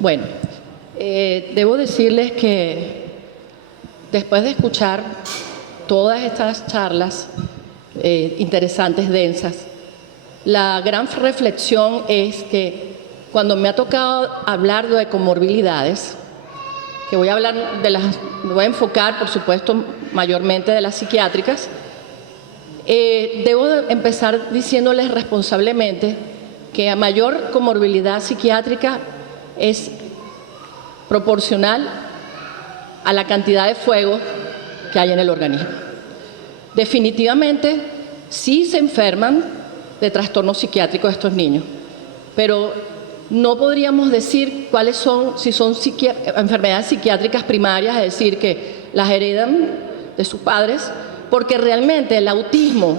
Bueno, debo decirles que después de escuchar todas estas charlas interesantes, densas, la gran reflexión es que cuando me ha tocado hablar de comorbilidades, que voy a hablar me voy a enfocar, por supuesto, mayormente de las psiquiátricas, debo empezar diciéndoles responsablemente que a mayor comorbilidad psiquiátrica es proporcional a la cantidad de fuego que hay en el organismo. Definitivamente, sí se enferman de trastornos psiquiátricos estos niños, pero no podríamos decir cuáles son, si son enfermedades psiquiátricas primarias, es decir, que las heredan de sus padres, porque realmente el autismo,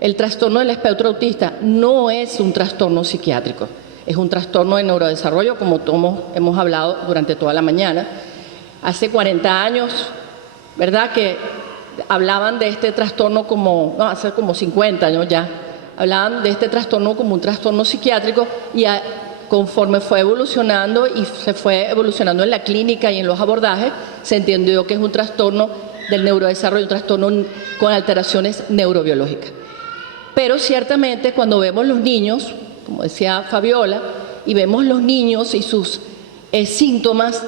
el trastorno del espectro autista, no es un trastorno psiquiátrico, es un trastorno de neurodesarrollo, como todos hemos hablado durante toda la mañana. Hace 40 años, ¿verdad?, que hablaban de este trastorno como, no, hace como 50 años ya, hablaban de este trastorno como un trastorno psiquiátrico y conforme fue evolucionando y se fue evolucionando en la clínica y en los abordajes, se entendió que es un trastorno del neurodesarrollo, un trastorno con alteraciones neurobiológicas. Pero ciertamente cuando vemos los niños, como decía Fabiola, y vemos los niños y sus síntomas,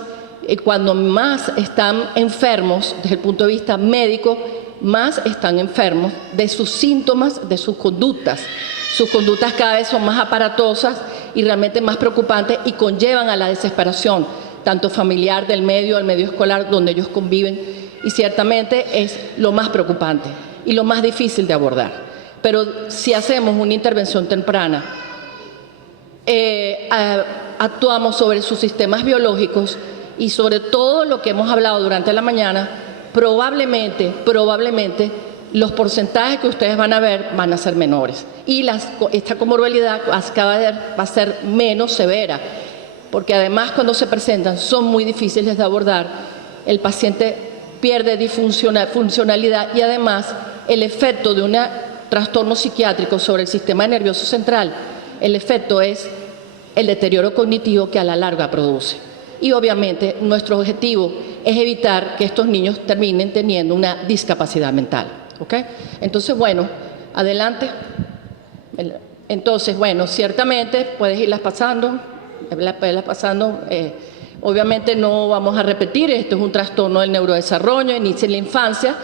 cuando más están enfermos desde el punto de vista médico, más están enfermos de sus síntomas, de sus conductas. Sus conductas cada vez son más aparatosas y realmente más preocupantes y conllevan a la desesperación, tanto familiar, del medio, al medio escolar, donde ellos conviven. Y ciertamente es lo más preocupante y lo más difícil de abordar. Pero si hacemos una intervención temprana, actuamos sobre sus sistemas biológicos y sobre todo lo que hemos hablado durante la mañana, probablemente los porcentajes que ustedes van a ver van a ser menores. Y esta comorbilidad va a ser menos severa, porque además cuando se presentan son muy difíciles de abordar. El paciente pierde funcionalidad y además el efecto de un trastorno psiquiátrico sobre el sistema nervioso central, el efecto es el deterioro cognitivo que a la larga produce. Y obviamente nuestro objetivo es evitar que estos niños terminen teniendo una discapacidad mental. ¿Okay? Entonces, bueno, adelante. Entonces, bueno, ciertamente puedes irlas pasando, obviamente no vamos a repetir, esto es un trastorno del neurodesarrollo, inicia en la infancia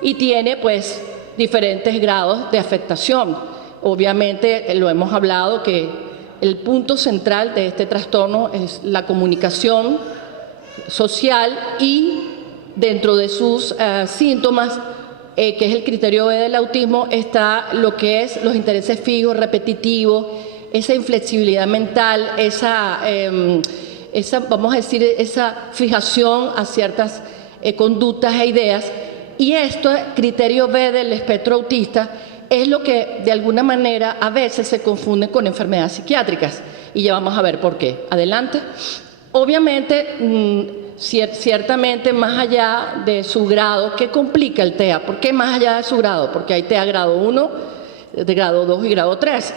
y tiene pues diferentes grados de afectación. Obviamente lo hemos hablado que el punto central de este trastorno es la comunicación social y dentro de sus síntomas, que es el criterio B del autismo, está lo que es los intereses fijos, repetitivos, esa inflexibilidad mental, vamos a decir, esa fijación a ciertas conductas e ideas. Y esto, criterio B del espectro autista, es lo que de alguna manera a veces se confunde con enfermedades psiquiátricas. Y ya vamos a ver por qué. Adelante. Obviamente, ciertamente más allá de su grado, ¿qué complica el TEA? ¿Por qué más allá de su grado? Porque hay TEA grado 1, de grado 2 y grado 3.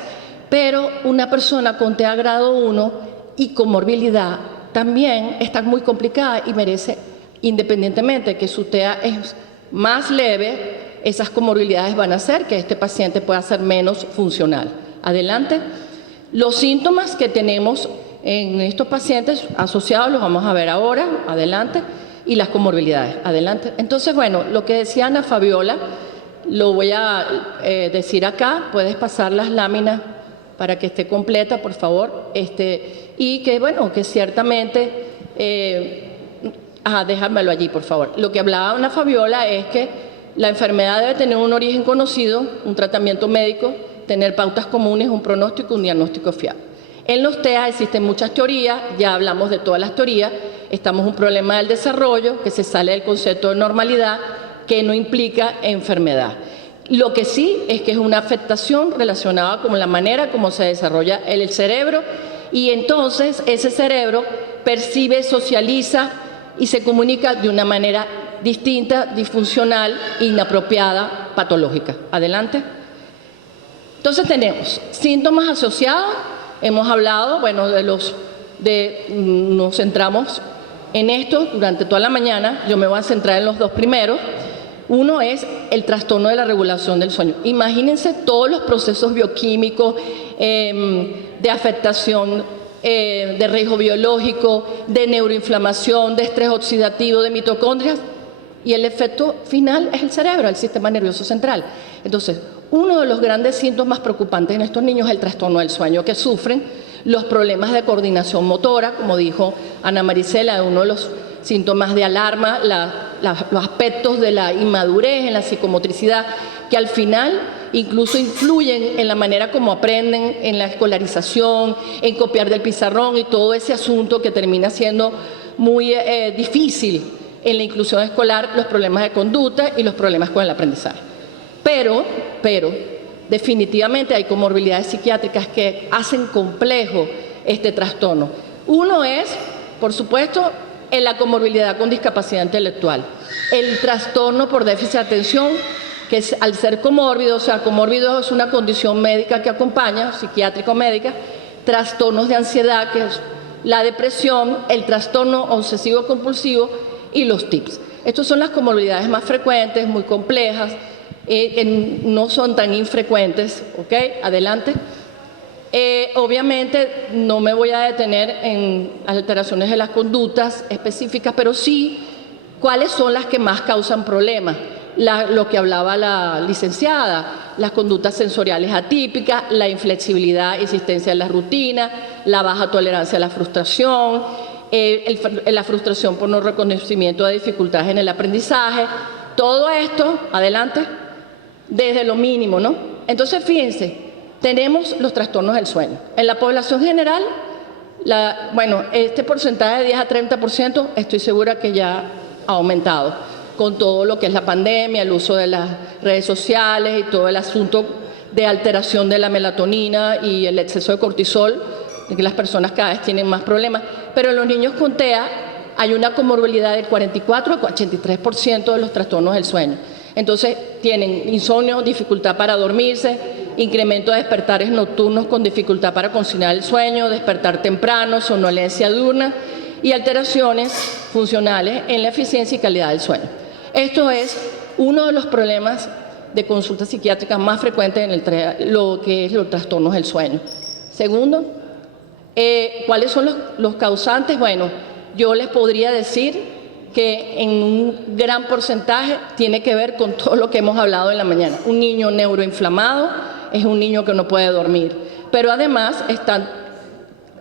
Pero una persona con TEA grado 1 y comorbilidad también está muy complicada y merece, independientemente que su TEA es más leve, esas comorbilidades van a hacer que este paciente pueda ser menos funcional. Adelante. Los síntomas que tenemos en estos pacientes asociados los vamos a ver ahora. Adelante. Y las comorbilidades. Adelante. Entonces, bueno, lo que decía Ana Fabiola, lo voy a decir acá. Puedes pasar las láminas para que esté completa, por favor. Y que, bueno, que ciertamente... déjamelo allí, por favor. Lo que hablaba Ana Fabiola es que la enfermedad debe tener un origen conocido, un tratamiento médico, tener pautas comunes, un pronóstico, un diagnóstico fiable. En los TEA existen muchas teorías, ya hablamos de todas las teorías, estamos en un problema del desarrollo que se sale del concepto de normalidad, que no implica enfermedad. Lo que sí es que es una afectación relacionada con la manera como se desarrolla el cerebro y entonces ese cerebro percibe, socializa y se comunica de una manera distinta, disfuncional, inapropiada, patológica. Adelante. Entonces tenemos síntomas asociados, hemos hablado, bueno, de los nos centramos en esto durante toda la mañana. Yo me voy a centrar en los dos primeros. Uno es el trastorno de la regulación del sueño. Imagínense todos los procesos bioquímicos de afectación, de riesgo biológico, de neuroinflamación, de estrés oxidativo, de mitocondrias, y el efecto final es el cerebro, el sistema nervioso central. Entonces, uno de los grandes síntomas preocupantes en estos niños es el trastorno del sueño, que sufren los problemas de coordinación motora, como dijo Ana Marisela, uno de los síntomas de alarma, los aspectos de la inmadurez en la psicomotricidad, que al final incluso influyen en la manera como aprenden, en la escolarización, en copiar del pizarrón y todo ese asunto que termina siendo muy difícil en la inclusión escolar, los problemas de conducta y los problemas con el aprendizaje. Pero, definitivamente hay comorbilidades psiquiátricas que hacen complejo este trastorno. Uno es, por supuesto, en la comorbilidad con discapacidad intelectual. El trastorno por déficit de atención, que es, al ser comórbido, o sea, comórbido es una condición médica que acompaña, psiquiátrico-médica, trastornos de ansiedad, que es la depresión, el trastorno obsesivo-compulsivo y los tics. Estas son las comorbilidades más frecuentes, muy complejas, no son tan infrecuentes, ¿ok? Adelante. Obviamente no me voy a detener en las alteraciones de las conductas específicas, pero sí cuáles son las que más causan problemas. Lo que hablaba la licenciada, las conductas sensoriales atípicas, la inflexibilidad y insistencia en la rutina, la baja tolerancia a la frustración, la frustración por no reconocimiento de dificultades en el aprendizaje. Todo esto, adelante, desde lo mínimo, ¿no? Entonces, fíjense, tenemos los trastornos del sueño. En la población general, este porcentaje de 10 a 30% estoy segura que ya ha aumentado con todo lo que es la pandemia, el uso de las redes sociales y todo el asunto de alteración de la melatonina y el exceso de cortisol, de que las personas cada vez tienen más problemas. Pero en los niños con TEA hay una comorbilidad del 44 a 83% de los trastornos del sueño. Entonces, tienen insomnio, dificultad para dormirse, incremento de despertares nocturnos con dificultad para conciliar el sueño, despertar temprano, somnolencia diurna y alteraciones funcionales en la eficiencia y calidad del sueño. Esto es uno de los problemas de consulta psiquiátrica más frecuentes en lo que es los trastornos del sueño. Segundo, ¿cuáles son los causantes? Bueno, yo les podría decir que en un gran porcentaje tiene que ver con todo lo que hemos hablado en la mañana. Un niño neuroinflamado es un niño que no puede dormir, pero además están,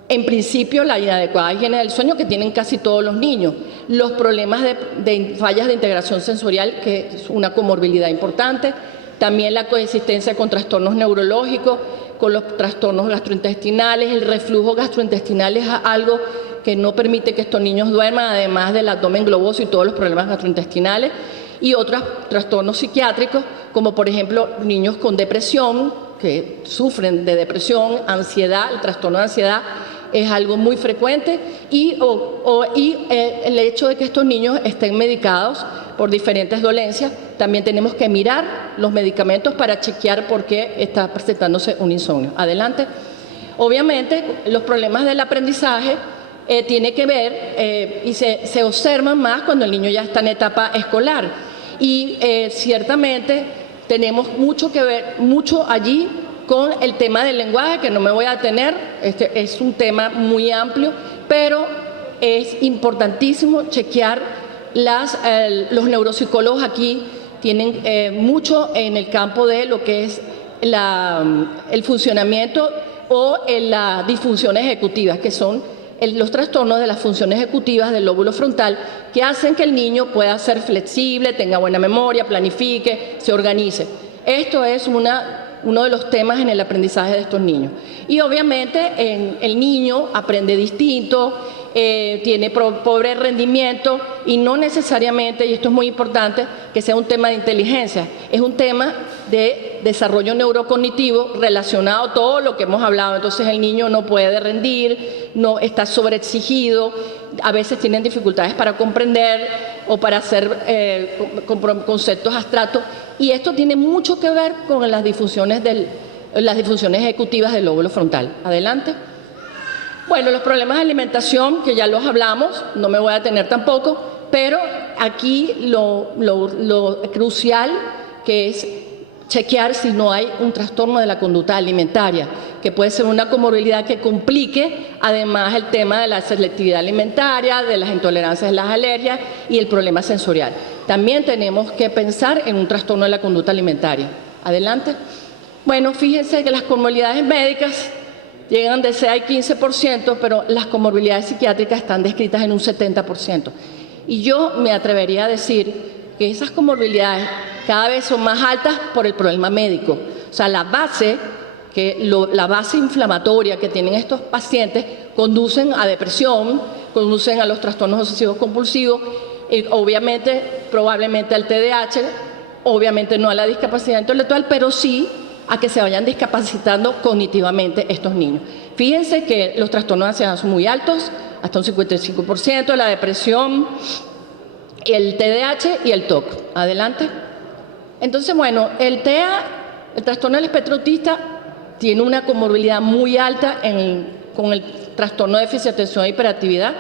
en principio, la inadecuada higiene del sueño que tienen casi todos los niños, los problemas de fallas de integración sensorial, que es una comorbilidad importante, también la coexistencia con trastornos neurológicos, con los trastornos gastrointestinales. El reflujo gastrointestinal es algo que no permite que estos niños duerman, además del abdomen globoso y todos los problemas gastrointestinales, y otros trastornos psiquiátricos, como por ejemplo niños con depresión, que sufren de depresión, ansiedad. El trastorno de ansiedad es algo muy frecuente, y el hecho de que estos niños estén medicados por diferentes dolencias. También tenemos que mirar los medicamentos para chequear por qué está presentándose un insomnio. Adelante. Obviamente, los problemas del aprendizaje tiene que ver y se observan más cuando el niño ya está en etapa escolar. Y ciertamente tenemos mucho que ver, mucho allí con el tema del lenguaje, que no me voy a detener. Este es un tema muy amplio, pero es importantísimo chequear los neuropsicólogos aquí tienen mucho en el campo de lo que es el funcionamiento o las disfunciones ejecutivas, que son los trastornos de las funciones ejecutivas del lóbulo frontal, que hacen que el niño pueda ser flexible, tenga buena memoria, planifique, se organice. Esto es uno de los temas en el aprendizaje de estos niños. Y obviamente el niño aprende distinto, tiene pobre rendimiento, y no necesariamente, y esto es muy importante, que sea un tema de inteligencia, es un tema de desarrollo neurocognitivo relacionado a todo lo que hemos hablado. Entonces el niño no puede rendir, no está sobreexigido, a veces tienen dificultades para comprender o para hacer conceptos abstractos, y esto tiene mucho que ver con las disfunciones ejecutivas del lóbulo frontal. Adelante. Bueno, los problemas de alimentación, que ya los hablamos, no me voy a detener tampoco, pero aquí lo crucial que es chequear si no hay un trastorno de la conducta alimentaria, que puede ser una comorbilidad que complique además el tema de la selectividad alimentaria, de las intolerancias, de las alergias y el problema sensorial. También tenemos que pensar en un trastorno de la conducta alimentaria. Adelante. Bueno, fíjense que las comorbilidades médicas llegan de 6 al 15%, pero las comorbilidades psiquiátricas están descritas en un 70%. Y yo me atrevería a decir que esas comorbilidades cada vez son más altas por el problema médico. O sea, la base inflamatoria que tienen estos pacientes conducen a depresión, conducen a los trastornos obsesivos compulsivos, obviamente, probablemente al TDAH, obviamente no a la discapacidad intelectual, pero sí a que se vayan discapacitando cognitivamente estos niños. Fíjense que los trastornos de ansiedad son muy altos, hasta un 55%, la depresión, el TDAH y el TOC. Adelante. Entonces, bueno, el TEA, el trastorno del espectro autista, tiene una comorbilidad muy alta con el trastorno de déficit de atención e hiperactividad,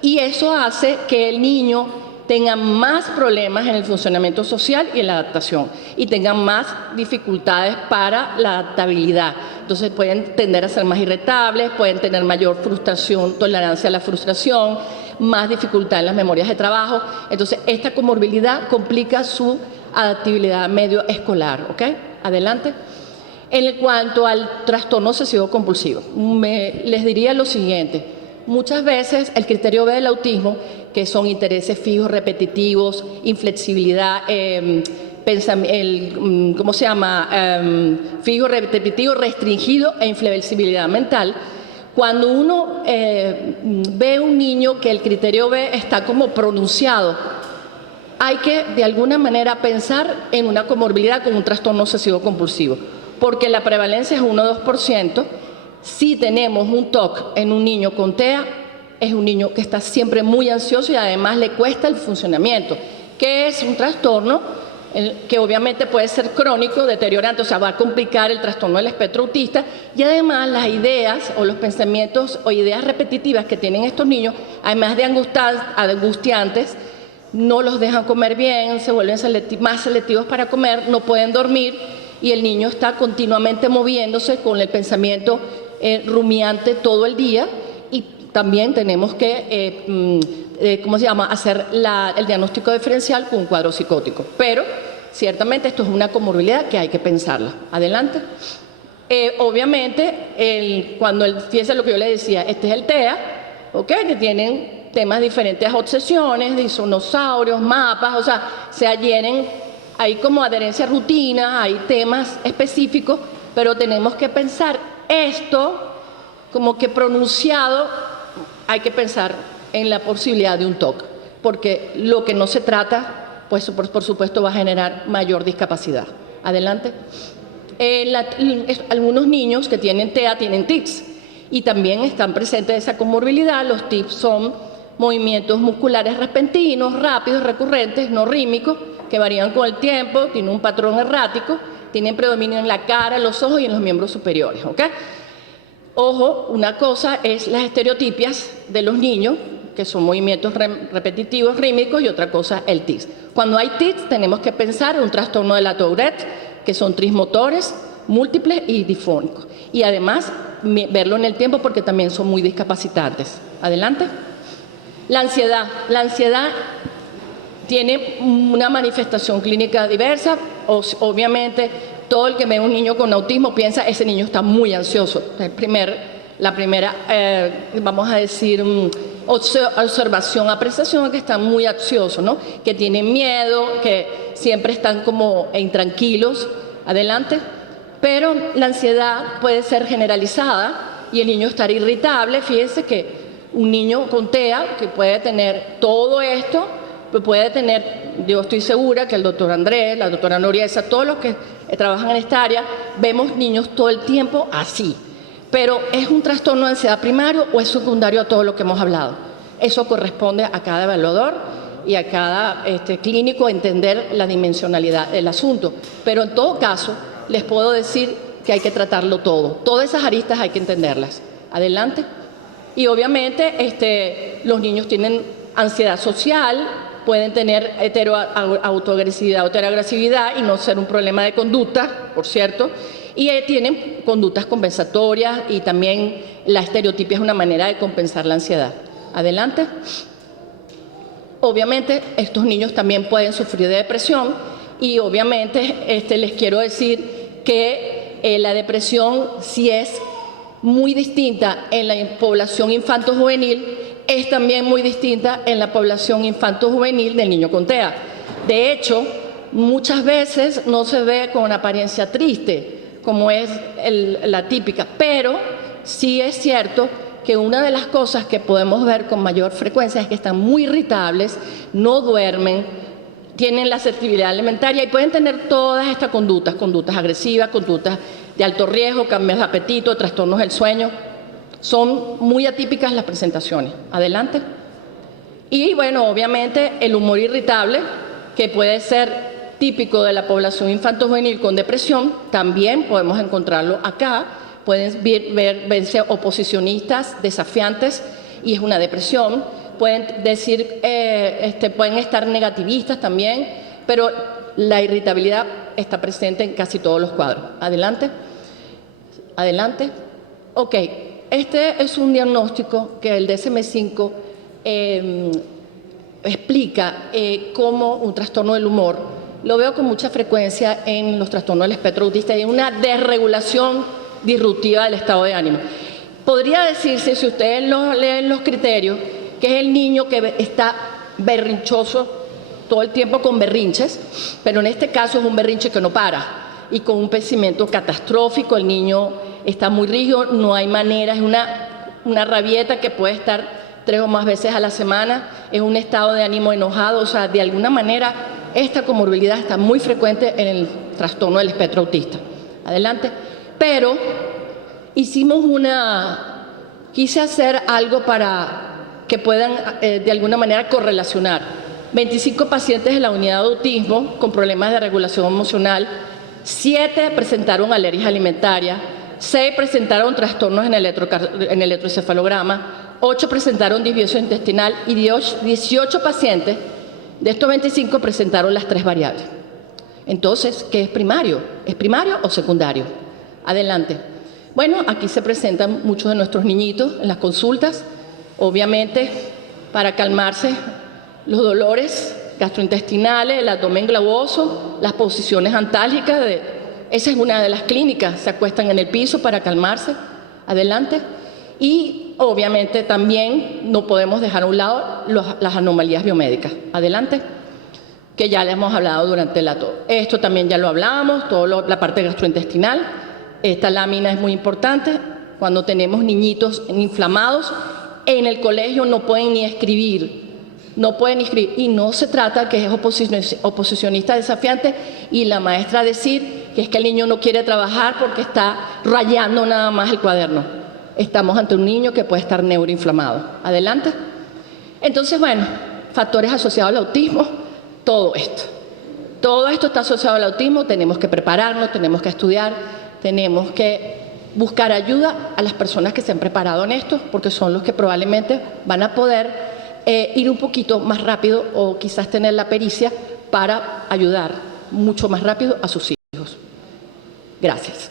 y eso hace que el niño tenga más problemas en el funcionamiento social y en la adaptación, y tengan más dificultades para la adaptabilidad. Entonces pueden tender a ser más irritables, pueden tener mayor frustración, tolerancia a la frustración, más dificultad en las memorias de trabajo. Entonces esta comorbilidad complica su adaptabilidad medio escolar. ¿Ok? Adelante. En cuanto al trastorno obsesivo compulsivo, les diría lo siguiente. Muchas veces el criterio B del autismo, que son intereses fijos, repetitivos, inflexibilidad, fijo, repetitivo, restringido e inflexibilidad mental. Cuando uno ve un niño que el criterio B está como pronunciado, hay que de alguna manera pensar en una comorbilidad con un trastorno obsesivo compulsivo, porque la prevalencia es 1 o 2%. Si tenemos un TOC en un niño con TEA, es un niño que está siempre muy ansioso y además le cuesta el funcionamiento, que es un trastorno que obviamente puede ser crónico, deteriorante, o sea, va a complicar el trastorno del espectro autista, y además las ideas o los pensamientos o ideas repetitivas que tienen estos niños, además de angustiantes, no los dejan comer bien, se vuelven más selectivos para comer, no pueden dormir, y el niño está continuamente moviéndose con el pensamiento rumiante todo el día. Y también tenemos que hacer el diagnóstico diferencial con un cuadro psicótico, pero ciertamente esto es una comorbilidad que hay que pensarla. Adelante. Obviamente, fíjense lo que yo le decía, este es el TEA, ¿okay? Que tienen temas diferentes, obsesiones, dinosaurios, mapas, o sea, se adhieren, hay como adherencia a rutina, hay temas específicos, pero tenemos que pensar esto como que pronunciado, hay que pensar en la posibilidad de un TOC, porque lo que no se trata, pues por supuesto va a generar mayor discapacidad. Adelante. Algunos niños que tienen TEA tienen tics y también están presentes esa comorbilidad. Los tics son movimientos musculares repentinos, rápidos, recurrentes, no rítmicos, que varían con el tiempo, tienen un patrón errático, tienen predominio en la cara, en los ojos y en los miembros superiores. ¿Okay? Ojo, una cosa es las estereotipias de los niños, que son movimientos repetitivos, rítmicos, y otra cosa el tics. Cuando hay tics tenemos que pensar en un trastorno de la Tourette, que son trismotores, múltiples y difónicos. Y además verlo en el tiempo porque también son muy discapacitantes. Adelante. La ansiedad tiene una manifestación clínica diversa. Obviamente, todo el que ve a un niño con autismo piensa ese niño está muy ansioso. La primera, vamos a decir, observación, apreciación, que están muy ansiosos, ¿no? Que tienen miedo, que siempre están como intranquilos. Adelante. Pero la ansiedad puede ser generalizada y el niño estar irritable. Fíjense que un niño con TEA que puede tener todo esto, puede tener, yo estoy segura que el doctor Andrés, la doctora Noriesa, todos los que trabajan en esta área, vemos niños todo el tiempo así. Pero ¿es un trastorno de ansiedad primario o es secundario a todo lo que hemos hablado? Eso corresponde a cada evaluador y a cada clínico entender la dimensionalidad del asunto. Pero en todo caso, les puedo decir que hay que tratarlo todo. Todas esas aristas hay que entenderlas. Adelante. Y obviamente los niños tienen ansiedad social, pueden tener autoagresividad o heteroagresividad y no ser un problema de conducta, por cierto, y tienen conductas compensatorias y también la estereotipia es una manera de compensar la ansiedad. Adelante. Obviamente estos niños también pueden sufrir de depresión y obviamente les quiero decir que la depresión sí es muy distinta en la población infanto-juvenil, es también muy distinta en la población infanto-juvenil del niño con TEA. De hecho, muchas veces no se ve con apariencia triste, como es la típica, pero sí es cierto que una de las cosas que podemos ver con mayor frecuencia es que están muy irritables, no duermen, tienen la asertividad alimentaria y pueden tener todas estas conductas agresivas, conductas de alto riesgo, cambios de apetito, trastornos del sueño. Son muy atípicas las presentaciones. Adelante. Y bueno, obviamente el humor irritable, que puede ser típico de la población infanto-juvenil con depresión, también podemos encontrarlo acá. Pueden verse oposicionistas, desafiantes, y es una depresión. Pueden pueden estar negativistas también, pero la irritabilidad está presente en casi todos los cuadros. Adelante. Adelante. Ok, este es un diagnóstico que el DSM-5 explica como un trastorno del humor. Lo veo con mucha frecuencia en los trastornos del espectro autista y una desregulación disruptiva del estado de ánimo. Podría decirse, si ustedes leen los criterios, que es el niño que está berrinchoso todo el tiempo con berrinches, pero en este caso es un berrinche que no para y con un pensamiento catastrófico. El niño está muy rígido, no hay manera, es una rabieta que puede estar 3 o más veces a la semana, es un estado de ánimo enojado, o sea, de alguna manera esta comorbilidad está muy frecuente en el trastorno del espectro autista. Adelante. Pero quise hacer algo para que puedan de alguna manera correlacionar. 25 pacientes de la unidad de autismo con problemas de regulación emocional, 7 presentaron alergias alimentarias, 6 presentaron trastornos en el electroencefalograma, 8 presentaron disbiosis intestinal y 18 pacientes de estos 25 presentaron las 3 variables. Entonces, ¿qué es primario? ¿Es primario o secundario? Adelante. Bueno, aquí se presentan muchos de nuestros niñitos en las consultas, obviamente para calmarse los dolores gastrointestinales, el abdomen globoso, las posiciones antálgicas. Esa es una de las clínicas, se acuestan en el piso para calmarse. Adelante. Y obviamente también no podemos dejar a un lado las anomalías biomédicas. Adelante. Que ya le hemos hablado durante esto también ya lo hablábamos, toda la parte gastrointestinal. Esta lámina es muy importante. Cuando tenemos niñitos inflamados, en el colegio no pueden ni escribir. Y no se trata que es oposicionista desafiante y la maestra decir que es que el niño no quiere trabajar porque está rayando nada más el cuaderno. Estamos ante un niño que puede estar neuroinflamado. Adelante. Entonces, bueno, factores asociados al autismo, todo esto. Todo esto está asociado al autismo, tenemos que prepararnos, tenemos que estudiar, tenemos que buscar ayuda a las personas que se han preparado en esto, porque son los que probablemente van a poder ir un poquito más rápido o quizás tener la pericia para ayudar mucho más rápido a sus hijos. Gracias.